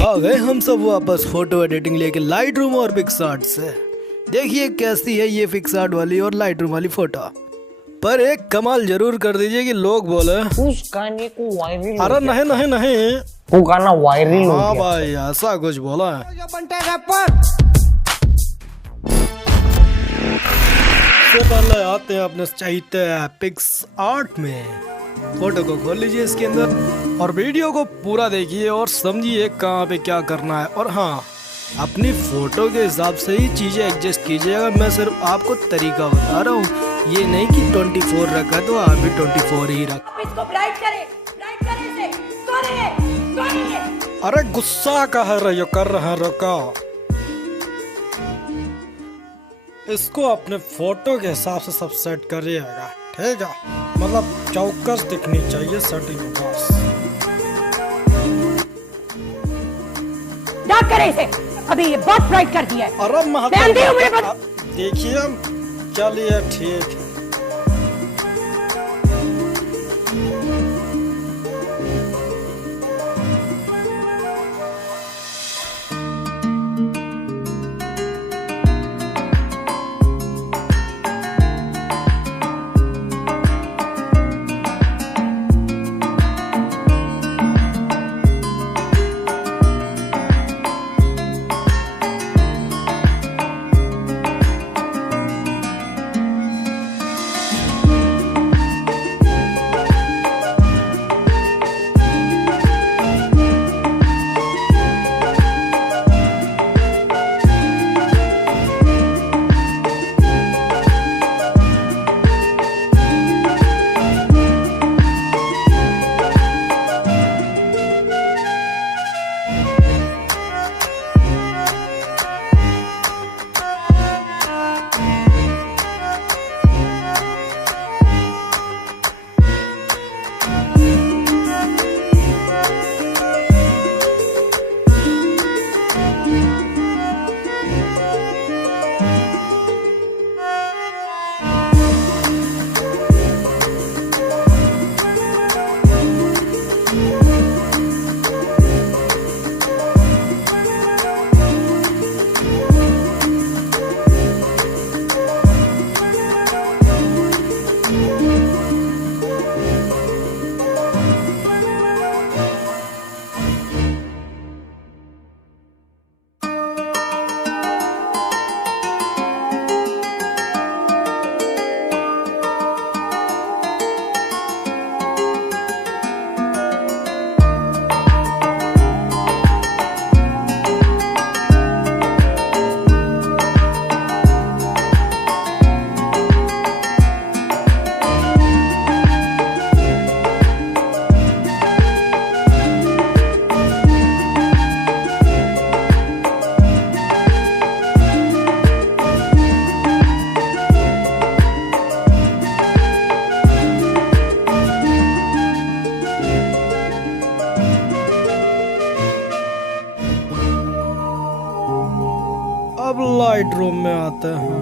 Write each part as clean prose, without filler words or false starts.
आ गए हम सब वापस फोटो एडिटिंग लेके लाइट रूम और पिक्सार्ट से। देखिए कैसी है ये पिक्सार्ट वाली और लाइट रूम वाली फोटो। पर एक कमाल जरूर कर दीजिए कि लोग बोले उस गाने को वायरल। अरे नहीं नहीं नहीं, वो गाना वायरल हो हाँ गया। भाई ऐसा कुछ बोला है। तो पहले आते हैं अपने चाहिए पिक्सार्ट में। फोटो को खोल लीजिए इसके अंदर और वीडियो को पूरा देखिए और समझिए कहाँ पे क्या करना है। और हाँ, अपनी फोटो के हिसाब से ही चीजें एडजस्ट कीजिएगा। मैं सिर्फ आपको तरीका बता रहा हूँ, ये नहीं कि 24 रखा तो आप भी 24 ही रख। इसको ब्राइट करें इसे। सोनिए। अरे गुस्सा कह रहे हो, कर रहे रुको। इसको अपने फोटो के हिसाब से सब सेट करिएगा, ठीक है? मतलब चौकस दिखनी चाहिए सेटिंग बस। डार्क करें इसे, अभी ये बहुत ब्राइट कर दिया है। अरे ध्यान दियो मेरे पर। देखिए, चलिए ठीक है। अब लाइट रूम में आते हैं।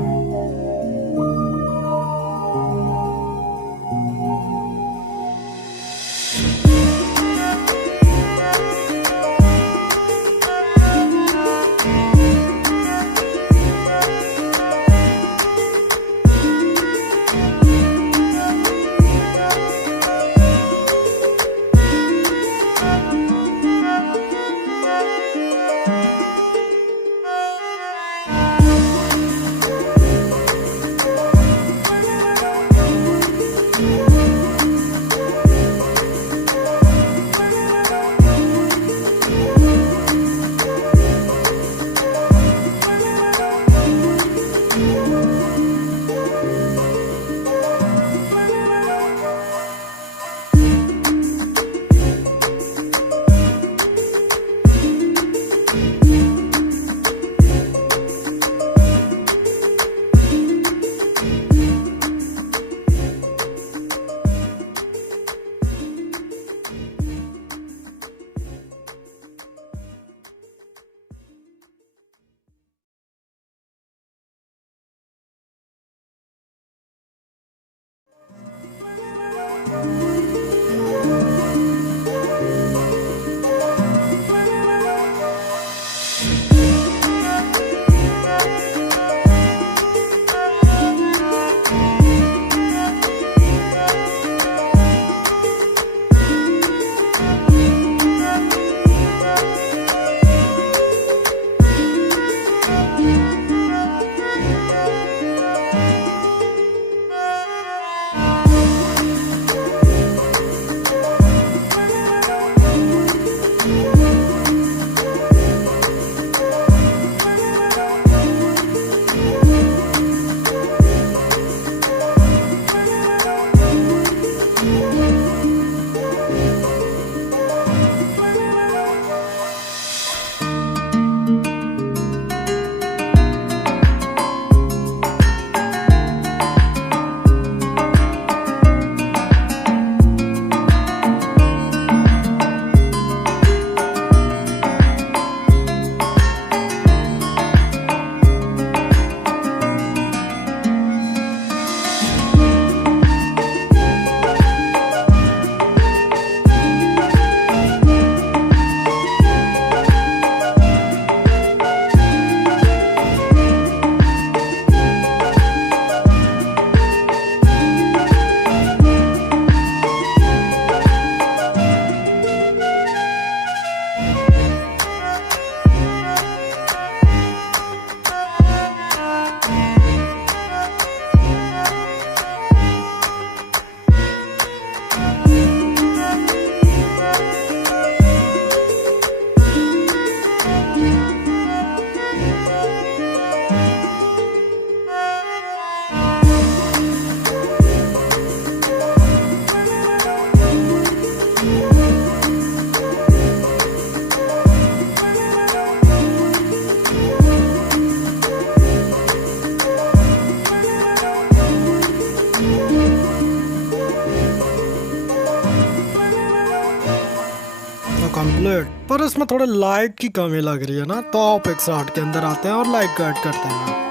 कंप्लीट। पर इसमें थोड़े लाइट की कमी लग रही है ना, तो आप पिक्सआर्ट के अंदर आते हैं और लाइट को ऐड करते हैं।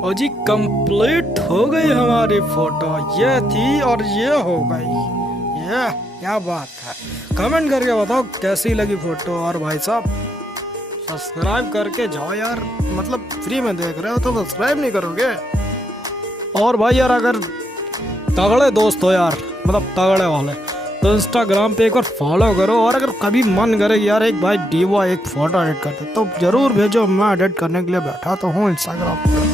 और जी कंप्लीट हो गई हमारी फोटो, ये थी और ये हो गई। ये क्या बात है, कमेंट करके बताओ कैसी लगी फोटो। और भाई साहब सब्सक्राइब करके जाओ यार, मतलब फ्री में देख रहे हो तो सब्सक्राइब नहीं करोगे। और भाई यार अगर तगड़े दोस्त हो यार, मतलब तगड़े वाले, तो इंस्टाग्राम पे एक बार फॉलो करो। और अगर कभी मन करे यार एक भाई डीवा एक फोटो एडिट करते तो जरूर भेजो, मैं एडिट करने के लिए बैठा तो हूँ इंस्टाग्राम पे।